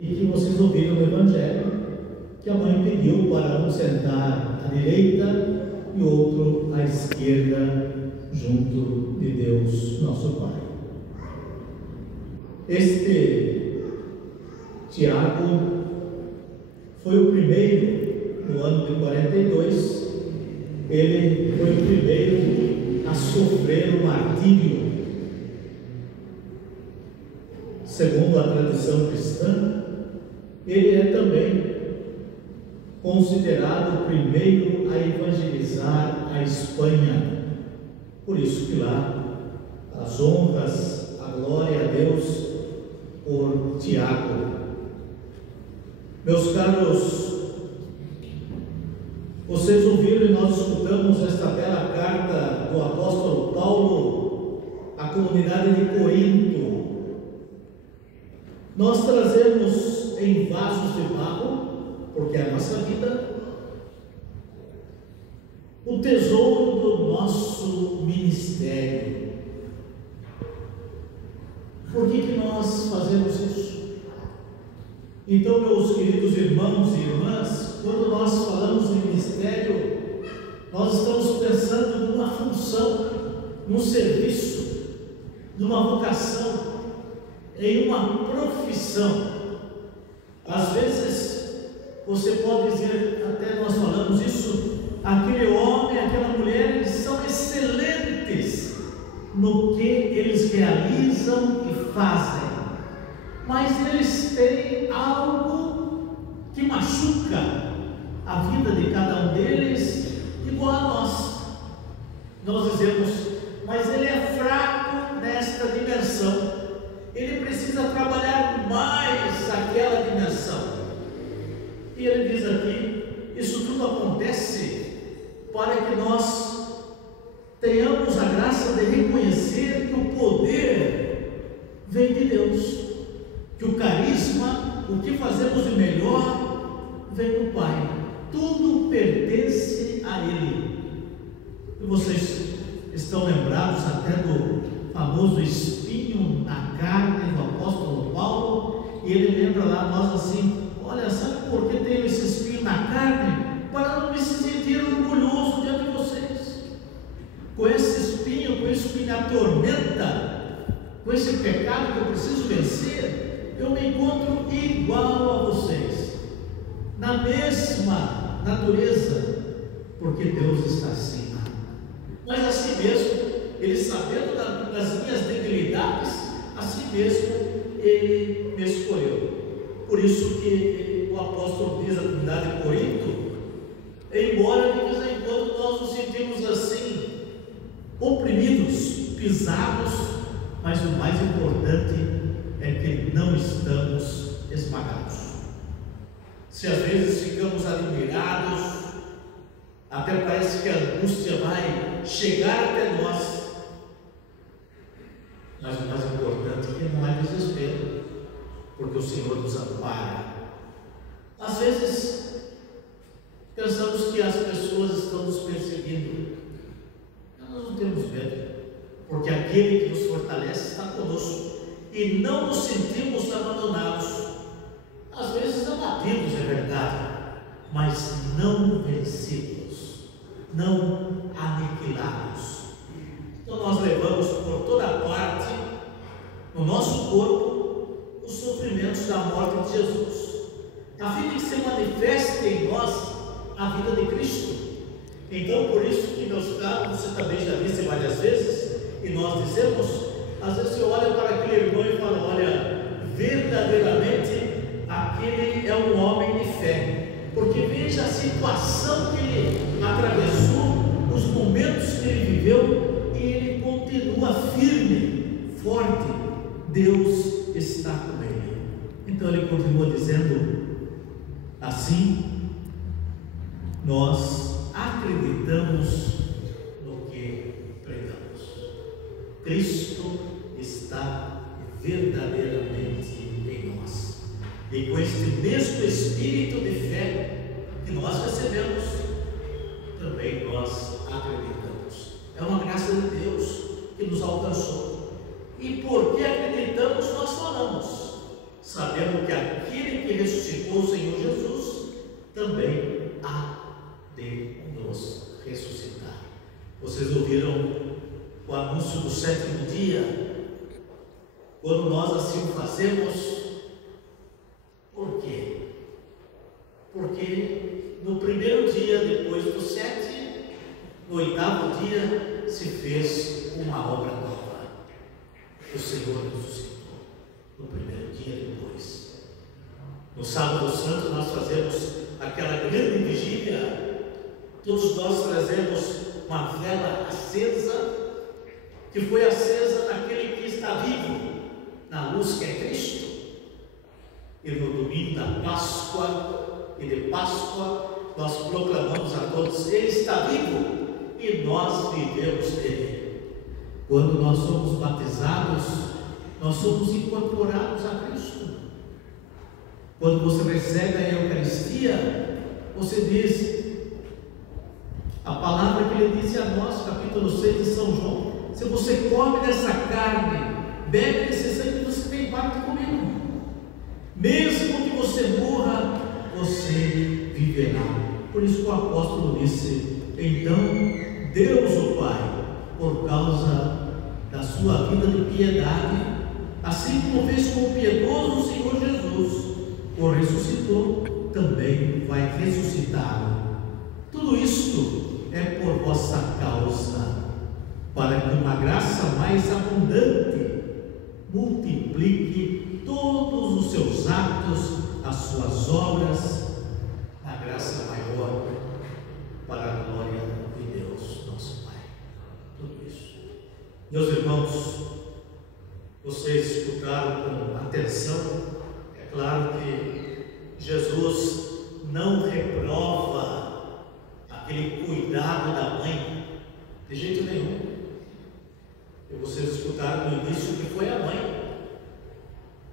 E que vocês ouviram o Evangelho, que a mãe pediu para um sentar à direita e outro à esquerda, junto de Deus, nosso Pai. Este Tiago foi o primeiro, no ano de 42, ele foi o primeiro a sofrer o martírio. Segundo a tradição cristã, ele é também considerado o primeiro a evangelizar a Espanha. Por isso que lá as honras, a glória a Deus por Tiago. Meus caros, vocês ouviram e nós escutamos esta bela carta do apóstolo Paulo à comunidade de Corinto. Nós trazemos em vasos de barro, porque é a nossa vida, o tesouro do nosso ministério. Por que nós fazemos isso? Então, meus queridos irmãos e irmãs, quando nós falamos de ministério, nós estamos pensando numa função, num serviço, numa vocação, em uma profissão. Às vezes você pode dizer, até nós falamos isso, aquele homem, aquela mulher, eles são excelentes no que eles realizam e fazem, mas eles têm algo que machuca a vida de cada um deles, igual a nós. Nós dizemos, mas ele é fraco nesta dimensão, ele precisa trabalhar mais aquela dimensão. E ele diz aqui, isso tudo acontece para que nós tenhamos a graça de reconhecer que o poder vem de Deus, que o carisma, o que fazemos de melhor, vem do Pai. Tudo pertence a Ele. E vocês estão lembrados até do famoso espinho na carne do apóstolo Paulo, e ele lembra lá nós assim, olha, sabe por que tenho esse espinho na carne? Para não me sentir orgulhoso diante de vocês. Com esse espinho, com isso que me atormenta, com esse pecado que eu preciso vencer, eu me encontro igual a vocês, na mesma natureza, porque Deus está acima. Mas assim mesmo, Ele sabendo das minhas debilidades, assim mesmo Ele me escolheu. Por isso que o apóstolo diz à comunidade de Corinto, embora de vez em quando nós nos sentimos assim, oprimidos, pisados, mas o mais importante é que não estamos esmagados. Se às vezes ficamos admirados, até parece que a angústia vai chegar até nós, mas o mais importante é que não é desespero, porque o Senhor nos ampara. Às vezes pensamos que as pessoas estão nos perseguindo. Nós não temos medo, porque aquele que nos fortalece está conosco, e não nos sentimos abandonados. Às vezes abatidos, é verdade, mas não vencidos, não aniquilados. Então nós levamos por toda parte, no nosso corpo, os sofrimentos da morte de Jesus, a fim de que se manifeste em nós a vida de Cristo. Então, por isso que, meus caros, você também já disse várias vezes, e nós dizemos, às vezes você olha para aquele irmão e fala, olha, verdadeiramente aquele é um homem de fé, porque veja a situação que ele atravessou, os momentos que ele viveu, e ele continua firme, forte. Deus está com ele. Então ele continua dizendo assim, nós acreditamos no que pregamos. Cristo está verdadeiramente em nós, e com este mesmo espírito de fé que nós recebemos, também nós acreditamos. É uma graça de Deus que nos alcançou, e porque acreditamos, nós falamos, sabendo que aquele que ressuscitou o Senhor Jesus também há de nos ressuscitar. Vocês ouviram o anúncio do sétimo dia? Quando nós assim o fazemos, por quê? Porque no primeiro dia, depois do 7, no 8º dia, se fez uma obra nova. O Senhor ressuscitou no primeiro dia depois. No sábado santo nós fazemos aquela grande vigília. Todos nós trazemos uma vela acesa, que foi acesa naquele que está vivo, na luz que é Cristo. E no domingo da Páscoa e de Páscoa nós proclamamos a todos: Ele está vivo e nós vivemos nele. Quando nós somos batizados, nós somos incorporados a Cristo. Quando você recebe a Eucaristia, você diz a palavra que Ele disse a nós, capítulo 6 de São João: se você come dessa carne, bebe desse sangue, você tem parte comigo. Mesmo que você morra, você viverá. Por isso que o apóstolo disse: então Deus o Pai, por causa da sua vida de piedade, assim como fez com o piedoso Senhor Jesus, o ressuscitou, também vai ressuscitá-lo. Tudo isto é por vossa causa, para que uma graça mais abundante multiplique todos os seus atos, as suas obras, a graça maior, para a glória de Deus, nosso Pai. Tudo isso. Meus irmãos, vocês escutaram com atenção. É claro que Jesus não reprova aquele cuidado da mãe, de jeito nenhum. E vocês escutaram no início que foi a mãe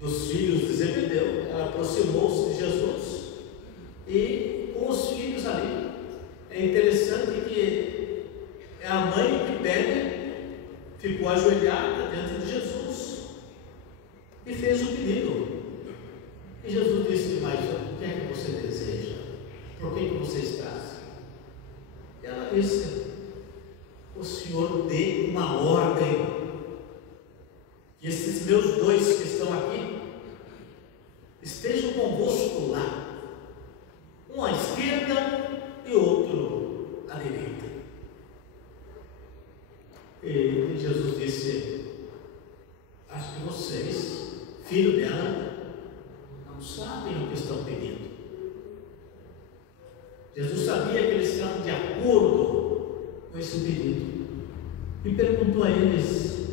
dos filhos de Zebedeu. Ela aproximou-se de Jesus e com os filhos ali. É interessante que é a mãe que pede, ficou ajoelhada diante de Jesus e fez o pedido. E Jesus disse: mas o que é que você deseja? Por que você está? E ela disse: o Senhor dê uma ordem, que esses meus dois que estão aqui estejam convosco lá, um à esquerda e outro à direita. E Jesus disse: acho que vocês, filho dela, não sabem o que estão pedindo. Jesus sabia que eles estavam de acordo com esse pedido e perguntou a eles: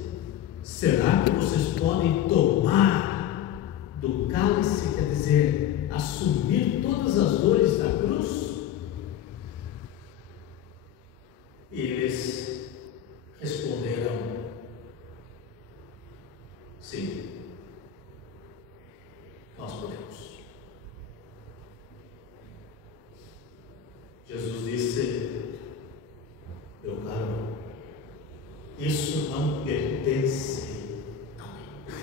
será que vocês podem tomar do cálice, quer dizer, assumir todas as dores da cruz? E eles responderam: sim, nós podemos. Jesus disse: meu caro, isso não pertence a mim.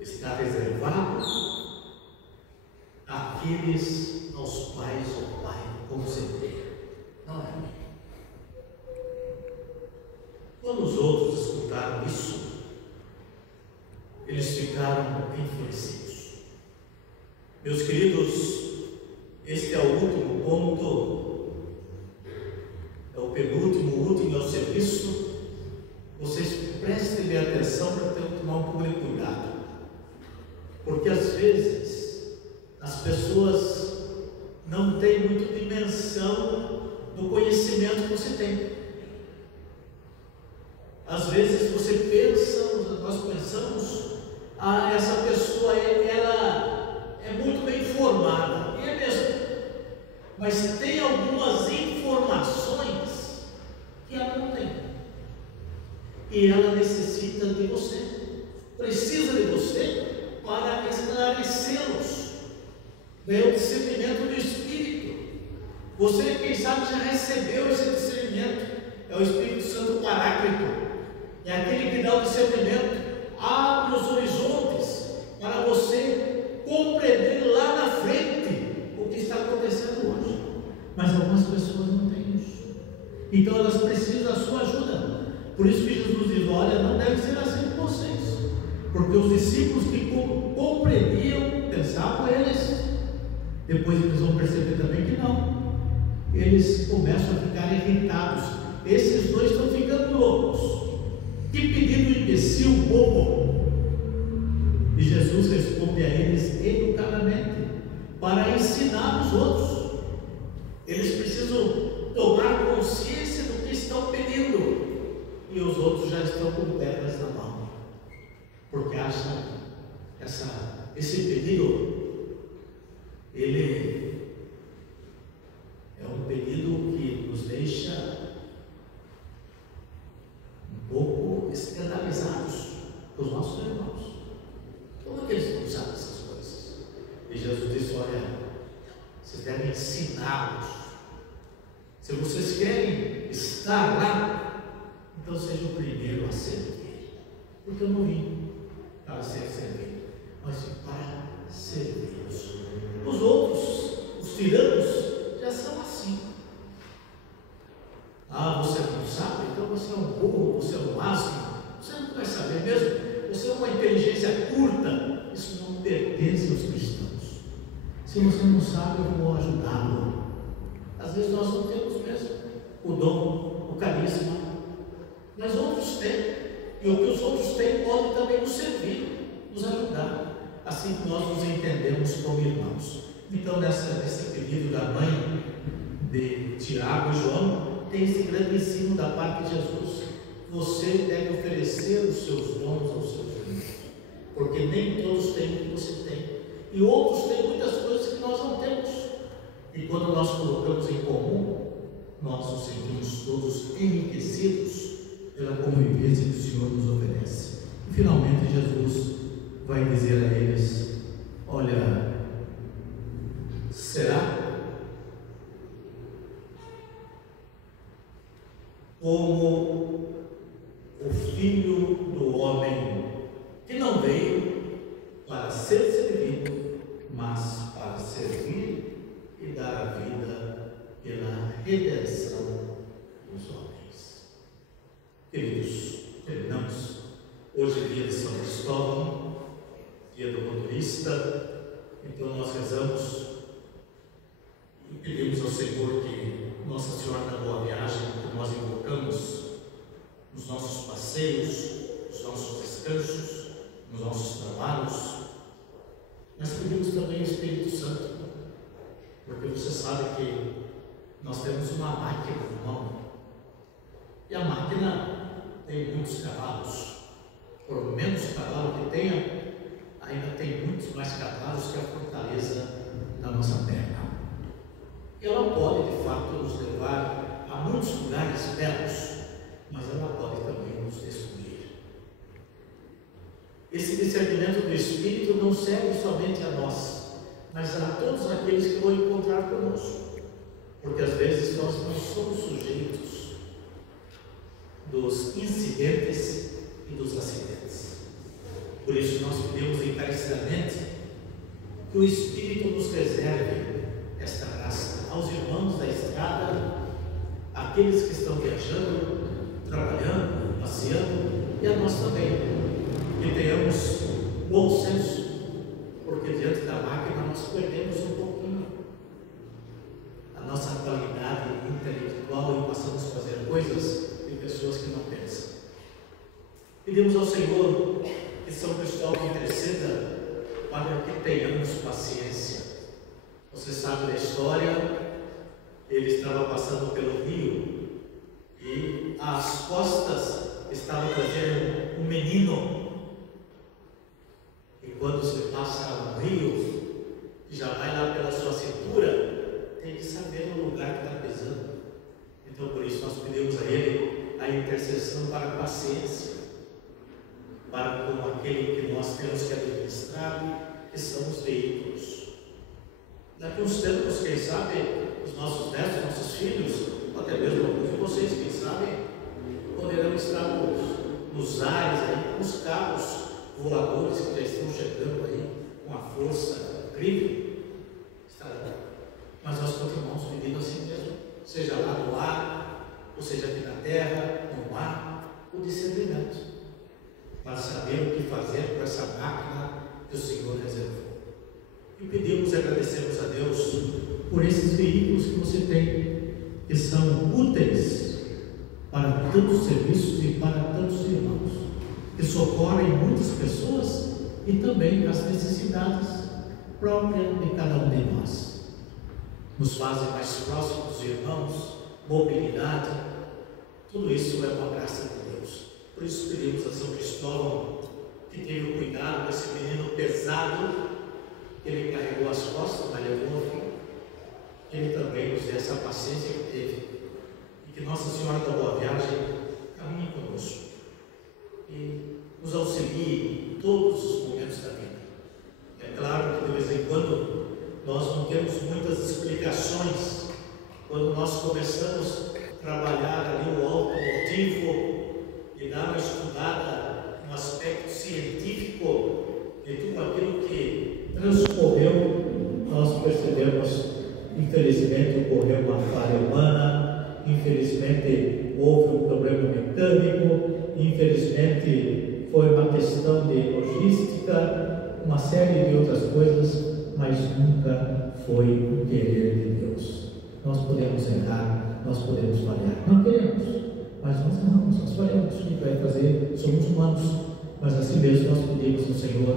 Está reservado àqueles aos quais o Pai conceder. Não é a mim. Quando os outros escutaram isso, eles ficaram enfurecidos. Meus queridos, este é o último ponto, é o penúltimo, o último é o serviço. Vocês prestem bem atenção para tomar um pouco de cuidado, porque às vezes as pessoas não têm muita dimensão do conhecimento que você tem. Às vezes você pensa, nós pensamos: essa pessoa ela é muito bem informada, e é mesmo, mas tem algumas informações que ela não tem, e ela necessita de você, precisa de você para esclarecê-los, o discernimento do Espírito. Você, quem sabe, já recebeu esse discernimento. É o Espírito Santo Paráclito, é aquele que dá o discernimento, abre os horizontes para você Mas algumas pessoas não têm isso. Então elas precisam da sua ajuda. Por isso que Jesus diz: olha, não deve ser assim com vocês. Porque os discípulos que compreendiam, pensavam eles, depois eles vão perceber também que não. Eles começam a ficar irritados. Esses dois estão ficando loucos. Que pedido imbecil, bobo! E Jesus responde a eles educadamente, para ensinar os outros. Eles precisam tomar consciência do que estão pedindo. E os outros já estão com pedras na mão, porque acham esse pedido, ele é um pedido que nos deixa um pouco escandalizados com os nossos irmãos. Como é que eles não sabem essas coisas? E Jesus disse: olha, vocês devem ensiná-los. Se vocês querem estar lá, então seja o primeiro a servir. Porque eu não vim para ser servido, mas para servi-los. Os outros, os tiranos, já são assim. Ah, você não sabe? Então você é um burro, você é um asno, você não vai saber mesmo, você é uma inteligência curta. Isso não pertence aos cristãos. Se você não sabe, eu vou ajudá-lo. Às vezes nós não temos mesmo o dom, o carisma, mas outros têm, e o que os outros têm pode também nos servir, nos ajudar, assim que nós nos entendemos como irmãos. Então, nesse pedido da mãe de Tiago e João, tem esse grande ensino da parte de Jesus: você deve oferecer os seus dons aos seus filhos, porque nem todos têm o que você tem, e outros têm muitas coisas que nós não temos, e quando nós colocamos em comum, nós nos sentimos todos enriquecidos pela convivência que o Senhor nos oferece. E finalmente Jesus vai dizer a eles: olha, será como o Filho do Homem, que não veio para ser servido, mas para servir e dar a vida pela redenção dos homens. Queridos, terminamos. Hoje é dia de São Cristóvão, dia do motorista. Então nós rezamos e pedimos ao Senhor que Nossa Senhora da Boa Viagem, que nós invocamos nos nossos passeios, nos nossos descansos, nos nossos trabalhos, nós pedimos também o Espírito Santo, porque você sabe que nós temos uma máquina na mão, e a máquina tem muitos cavalos. Por menos cavalo que tenha, ainda tem muitos mais cavalos que a fortaleza da nossa terra. Ela pode, de fato, nos levar a muitos lugares belos, mas ela pode também nos destruir. Esse discernimento do Espírito não serve somente a nós, mas a todos aqueles que vão encontrar conosco, porque às vezes nós não somos sujeitos dos incidentes e dos acidentes. Por isso nós pedimos encarecidamente que o Espírito nos reserve esta graça aos irmãos da estrada, aqueles que estão viajando, trabalhando, passeando, e a nós também, que tenhamos bom senso, porque diante da máquina nós perdemos um pouquinho a nossa qualidade intelectual e passamos a fazer coisas de pessoas que não pensam. Pedimos ao Senhor que São Cristóvão interceda para que tenhamos paciência. Você sabe da história, ele estava passando pelo rio e às costas estava trazendo um menino. E quando você passa no rio, que já vai lá pela sua cintura, tem que saber o lugar que está pisando. Então por isso nós pedimos a ele a intercessão para a paciência, para com aquele que nós temos que administrar, que são os veículos. Daqui uns tempos, quem sabe, os nossos netos, nossos filhos, ou até mesmo alguns de vocês, quem sabe, poderão estar nos ares aí, com os carros voadores que já estão chegando aí, com a força incrível. Mas nós continuamos pedindo assim E pedimos e agradecemos a Deus por esses veículos que você tem, que são úteis para tantos serviços e para tantos irmãos, que socorrem muitas pessoas e também as necessidades próprias de cada um de nós. Nos fazem mais próximos dos irmãos, mobilidade, tudo isso é uma graça de Deus. Por isso pedimos a São Cristóvão, que teve o cuidado desse menino pesado, que ele carregou as costas, mas levou a fim, que ele também nos dê essa paciência que teve, e que Nossa Senhora da Boa Viagem caminhe conosco e nos auxilie em todos os momentos da vida. É claro que de vez em quando nós não temos muitas explicações. Quando nós começamos a trabalhar ali o automotivo e dar uma estudada no aspecto científico de tudo aquilo que transcorreu, nós percebemos, infelizmente ocorreu uma falha humana, infelizmente houve um problema mecânico, infelizmente foi uma questão de logística, uma série de outras coisas, mas nunca foi o querer de Deus. Nós podemos errar, nós podemos falhar, não queremos, mas nós erramos, nós falhamos. O que vai fazer? Somos humanos, mas assim mesmo nós pedimos ao Senhor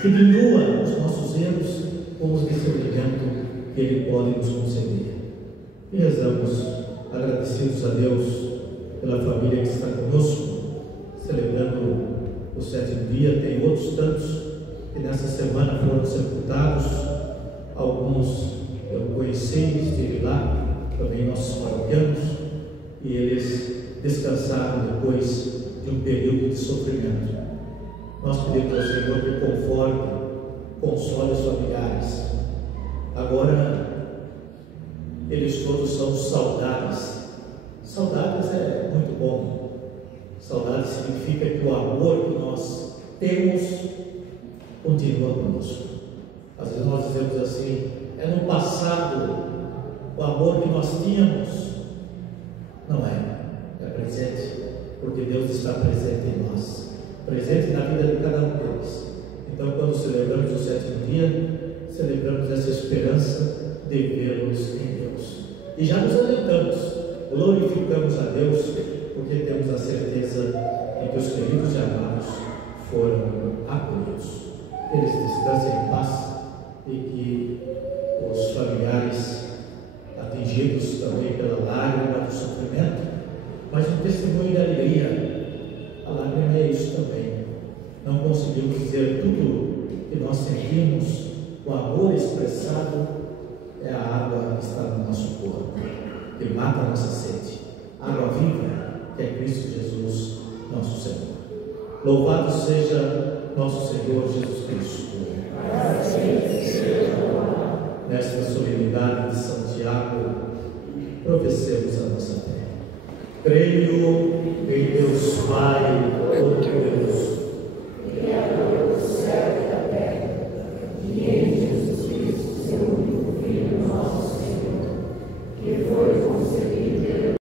que diminua os nossos erros com os discernimento que Ele pode nos conceder. E rezamos, agradecidos a Deus pela família que está conosco, celebrando o 7º dia. Tem outros tantos que nessa semana foram sepultados, alguns eu conheci, estive lá, também nossos paroquianos, e eles descansaram depois de um período de sofrimento. Nós pedimos ao Senhor que conforte, console os familiares. Agora, eles todos são saudades. Saudades é muito bom. Saudades significa que o amor que nós temos continua conosco. Às vezes nós dizemos assim, é no passado o amor que nós tínhamos. Não é, é presente, porque Deus está presente em nós, presente na vida de cada um deles. Então, quando celebramos o 7º dia, celebramos essa esperança de vê-los em Deus. E já nos adiantamos, glorificamos a Deus, porque temos a certeza de que os queridos e amados foram acolhidos. Eles descansem em paz e que os familiares atingidos também pela lágrima do sofrimento, mas um testemunho de alegria. A lágrima é isso também. Não conseguimos dizer tudo que nós sentimos, o amor expressado é a água que está no nosso corpo, que mata a nossa sede. Água viva, que é Cristo Jesus, nosso Senhor. Louvado seja nosso Senhor Jesus Cristo. Nesta solenidade de São Tiago, professemos a nossa fé. Creio